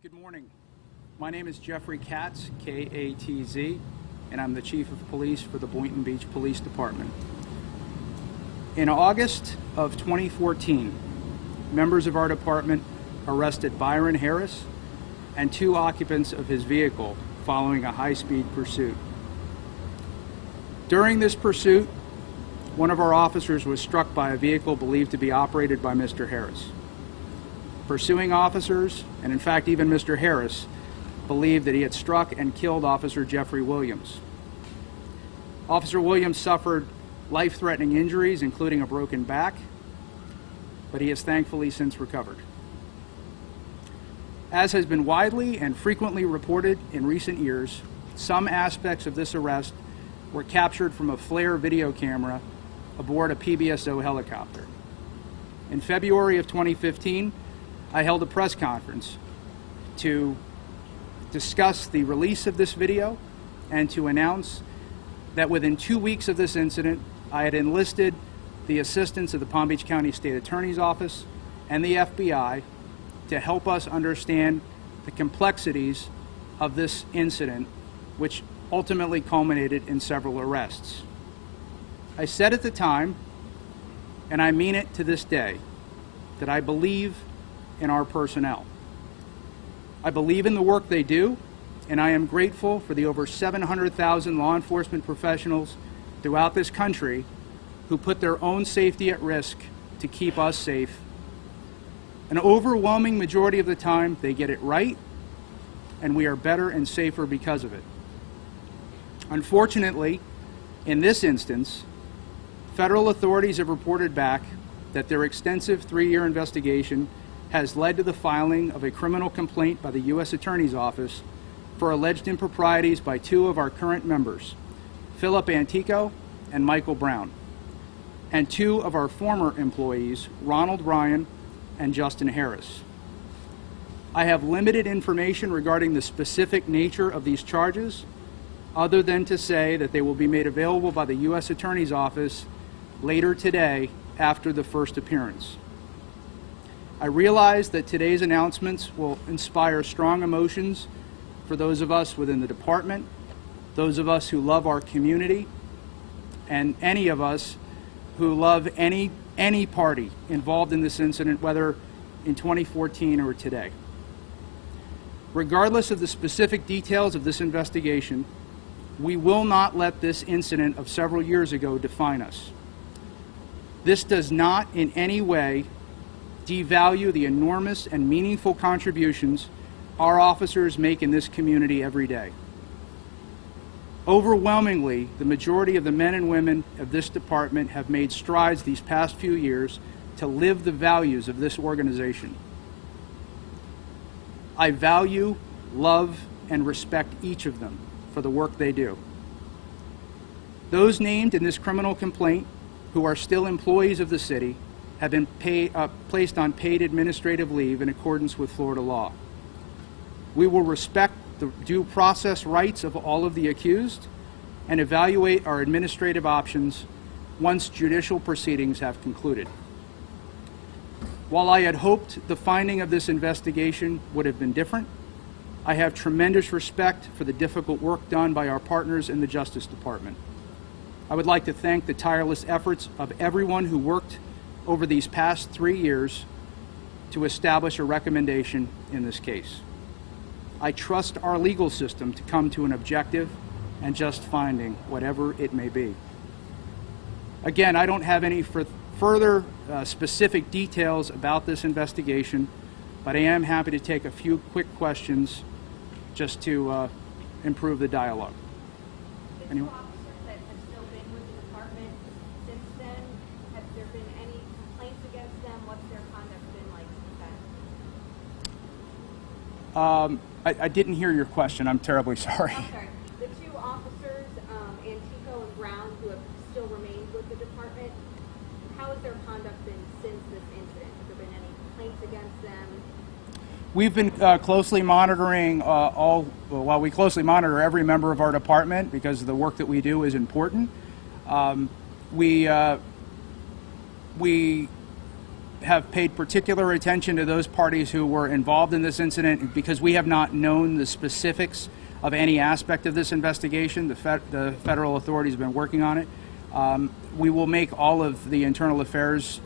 Good morning. My name is Jeffrey Katz, K-A-T-Z, and I'm the Chief of Police for the Boynton Beach Police Department. In August of 2014, members of our department arrested Byron Harris and two occupants of his vehicle following a high-speed pursuit. During this pursuit, one of our officers was struck by a vehicle believed to be operated by Mr. Harris. Pursuing officers, and in fact even Mr. Harris, believed that he had struck and killed Officer Jeffrey Williams. Officer Williams suffered life-threatening injuries, including a broken back, but he has thankfully since recovered. As has been widely and frequently reported in recent years, some aspects of this arrest were captured from a FLAIR video camera aboard a PBSO helicopter. In February of 2015, I held a press conference to discuss the release of this video and to announce that within 2 weeks of this incident, I had enlisted the assistance of the Palm Beach County State Attorney's Office and the FBI to help us understand the complexities of this incident, which ultimately culminated in several arrests. I said at the time, and I mean it to this day, that I believe in our personnel. I believe in the work they do, and I am grateful for the over 700,000 law enforcement professionals throughout this country who put their own safety at risk to keep us safe. An overwhelming majority of the time, they get it right, and we are better and safer because of it. Unfortunately, in this instance, federal authorities have reported back that their extensive 3-year investigation has led to the filing of a criminal complaint by the U.S. Attorney's Office for alleged improprieties by two of our current members, Philip Antico and Michael Brown, and two of our former employees, Ronald Ryan and Justin Harris. I have limited information regarding the specific nature of these charges, other than to say that they will be made available by the U.S. Attorney's Office later today after the first appearance. I realize that today's announcements will inspire strong emotions for those of us within the department, those of us who love our community, and any of us who love any party involved in this incident, whether in 2014 or today. Regardless of the specific details of this investigation, we will not let this incident of several years ago define us. This does not in any way devalue the enormous and meaningful contributions our officers make in this community every day. Overwhelmingly, the majority of the men and women of this department have made strides these past few years to live the values of this organization. I value, love, and respect each of them for the work they do. Those named in this criminal complaint who are still employees of the city have been placed on paid administrative leave in accordance with Florida law. We will respect the due process rights of all of the accused and evaluate our administrative options once judicial proceedings have concluded. While I had hoped the finding of this investigation would have been different, I have tremendous respect for the difficult work done by our partners in the Justice Department. I would like to thank the tireless efforts of everyone who worked over these past 3 years to establish a recommendation in this case. I trust our legal system to come to an objective and just finding, whatever it may be. Again, I don't have any further specific details about this investigation, but I am happy to take a few quick questions just to improve the dialogue. Anyone? I didn't hear your question. I'm terribly sorry. I'm sorry. The two officers, Antico and Brown, who have still remained with the department, how has their conduct been since this incident? Have there been any complaints against them? We've been closely monitoring we closely monitor every member of our department because the work that we do is important. We have paid particular attention to those parties who were involved in this incident because we have not known the specifics of any aspect of this investigation. The federal authorities have been working on it. We will make all of the internal affairs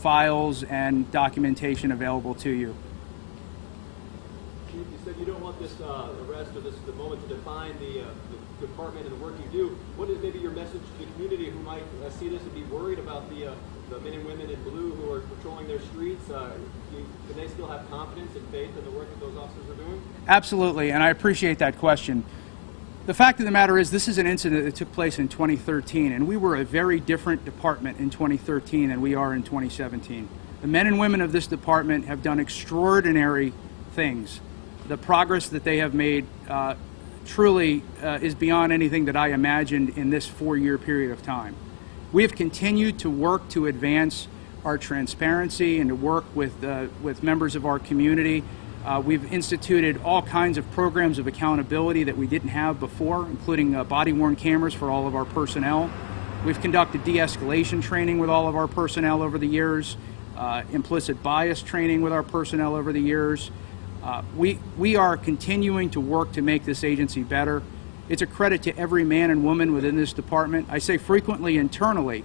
files and documentation available to you. Chief, you said you don't want this arrest or the moment to define the department and the work you do. What is maybe your message to the community who might see this and be worried about the men and women in blue who are patrolling their streets? Can they still have confidence and faith in the work that those officers are doing? Absolutely, and I appreciate that question. The fact of the matter is this is an incident that took place in 2013, and we were a very different department in 2013 than we are in 2017. The men and women of this department have done extraordinary things. The progress that they have made truly is beyond anything that I imagined in this 4-year period of time. We have continued to work to advance our transparency and to work with members of our community. We've instituted all kinds of programs of accountability that we didn't have before, including body-worn cameras for all of our personnel. We've conducted de-escalation training with all of our personnel over the years, implicit bias training with our personnel over the years. We are continuing to work to make this agency better. It's a credit to every man and woman within this department. I say frequently internally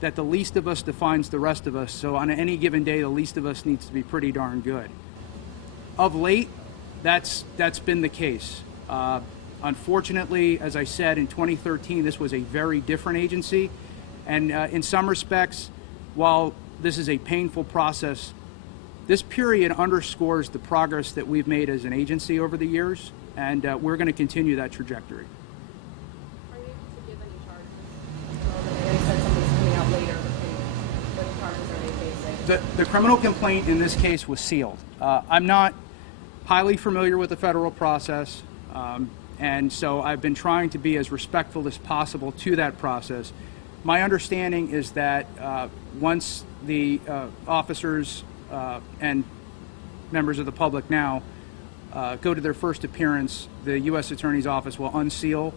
that the least of us defines the rest of us, so on any given day, the least of us needs to be pretty darn good. Of late, that's been the case. Unfortunately, as I said, in 2013, this was a very different agency, and in some respects, while this is a painful process, this period underscores the progress that we've made as an agency over the years, and we're going to continue that trajectory. Are you able to give any charges? Well, they said something's coming out later. What charges are they facing? The criminal complaint in this case was sealed. I'm not highly familiar with the federal process, and so I've been trying to be as respectful as possible to that process. My understanding is that once the officers and members of the public now go to their first appearance, the U.S. Attorney's Office will unseal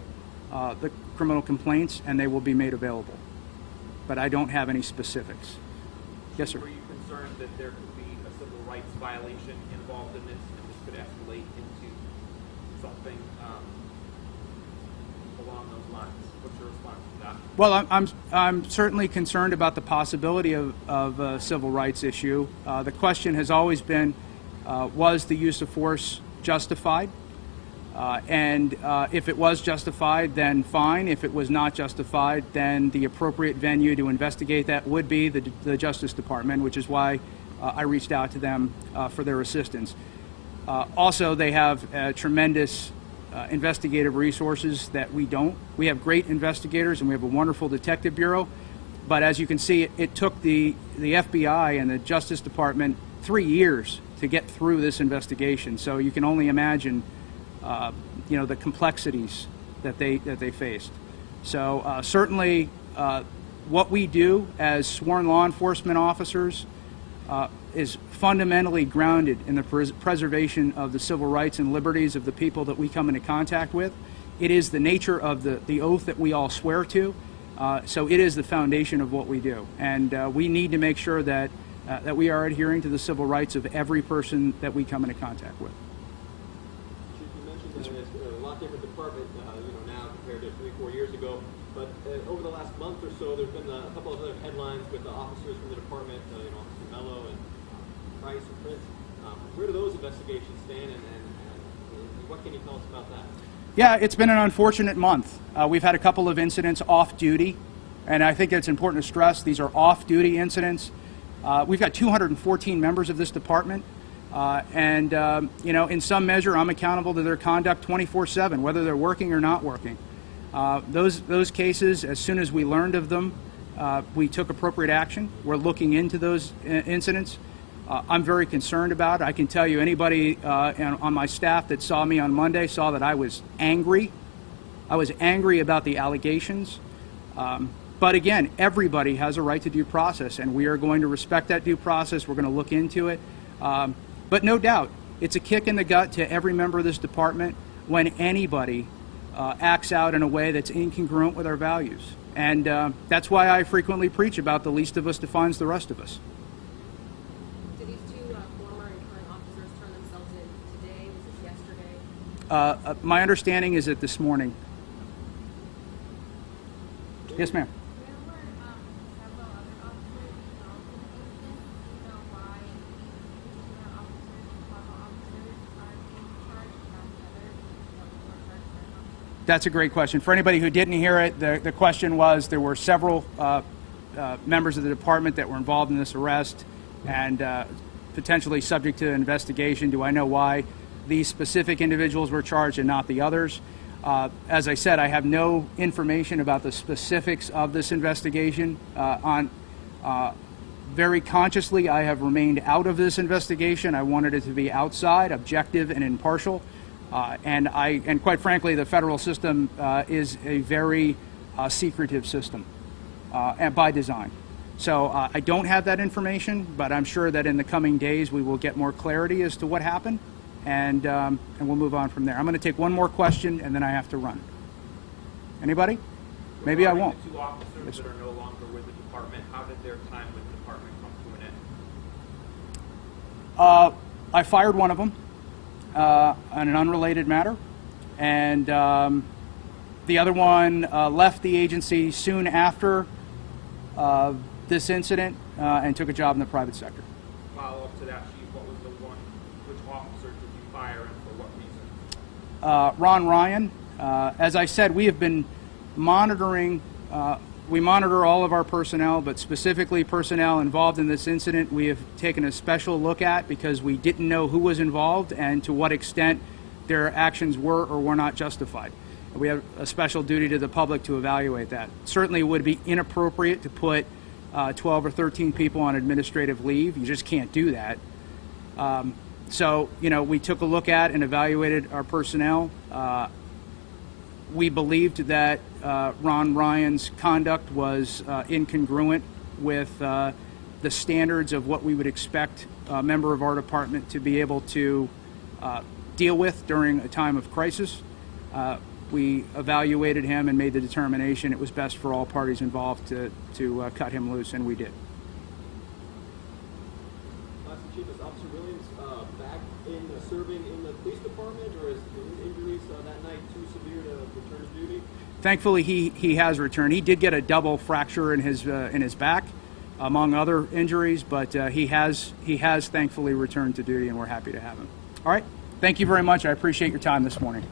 the criminal complaints and they will be made available. But I don't have any specifics. Yes, sir. Were you concerned that there could be a civil rights violation involved in this and this could escalate into something along those lines? What's your response to that? Well, I'm certainly concerned about the possibility of a civil rights issue. The question has always been, was the use of force justified? And if it was justified, then fine. If it was not justified, then the appropriate venue to investigate that would be the Justice Department, which is why I reached out to them for their assistance. Also, they have tremendous investigative resources that we don't. We have great investigators and we have a wonderful detective bureau, but as you can see, it took the FBI and the Justice Department 3 years to get through this investigation. So you can only imagine the complexities that they faced. So certainly what we do as sworn law enforcement officers is fundamentally grounded in the preservation of the civil rights and liberties of the people that we come into contact with. It is the nature of the oath that we all swear to, so it is the foundation of what we do. And we need to make sure that we are adhering to the civil rights of every person that we come into contact with. Chief, you mentioned that it's a lot different department now compared to 3-4 years ago, but over the last month or so, there's been a couple of other headlines with the officers from the department, Officer Mello and Price and Prince. Where do those investigations stand, and what can you tell us about that? Yeah, it's been an unfortunate month. We've had a couple of incidents off-duty, and I think it's important to stress these are off-duty incidents. We've got 214 members of this department, and in some measure, I'm accountable to their conduct 24/7, whether they're working or not working. Those cases, as soon as we learned of them, we took appropriate action. We're looking into those incidents. I'm very concerned about it. I can tell you anybody on my staff that saw me on Monday saw that I was angry. I was angry about the allegations. But again, everybody has a right to due process, and we are going to respect that due process. We're going to look into it. But no doubt, it's a kick in the gut to every member of this department when anybody acts out in a way that's incongruent with our values. And that's why I frequently preach about the least of us defines the rest of us. Did these two former and current officers turn themselves in today? Was this yesterday? My understanding is that this morning. Yes, ma'am. There were several other officers involved in the incident. Do you know why these particular officers, former officers, are being charged, not the others that were charged by officers? That's a great question. For anybody who didn't hear it, the question was there were several members of the department that were involved in this arrest and potentially subject to investigation. Do I know why these specific individuals were charged and not the others? As I said, I have no information about the specifics of this investigation. Very consciously, I have remained out of this investigation. I wanted it to be outside, objective, and impartial. And quite frankly, the federal system is a very secretive system, and by design. So I don't have that information, but I'm sure that in the coming days we will get more clarity as to what happened. And we'll move on from there. I'm going to take one more question, and then I have to run. Anybody? Maybe I Regarding won't. The two officers that are no longer with the department, how did their time with the department come to an end? I fired one of them on an unrelated matter, and the other one left the agency soon after this incident and took a job in the private sector. Follow up to that, Chief, what was the one, which officer did you fire and for what reason? Ron Ryan. As I said, we have been monitoring, we monitor all of our personnel, but specifically personnel involved in this incident we have taken a special look at because we didn't know who was involved and to what extent their actions were or were not justified. We have a special duty to the public to evaluate that. Certainly it would be inappropriate to put 12 or 13 people on administrative leave. You just can't do that. So, you know, we took a look at and evaluated our personnel. We believed that Ron Ryan's conduct was incongruent with the standards of what we would expect a member of our department to be able to deal with during a time of crisis. We evaluated him and made the determination it was best for all parties involved to cut him loose, and we did. Chief, is Officer Williams back in serving in the police department, or is his injuries that night too severe to return to duty? Thankfully, he has returned. He did get a double fracture in his back, among other injuries, but he has thankfully returned to duty, and we're happy to have him. All right. Thank you very much. I appreciate your time this morning.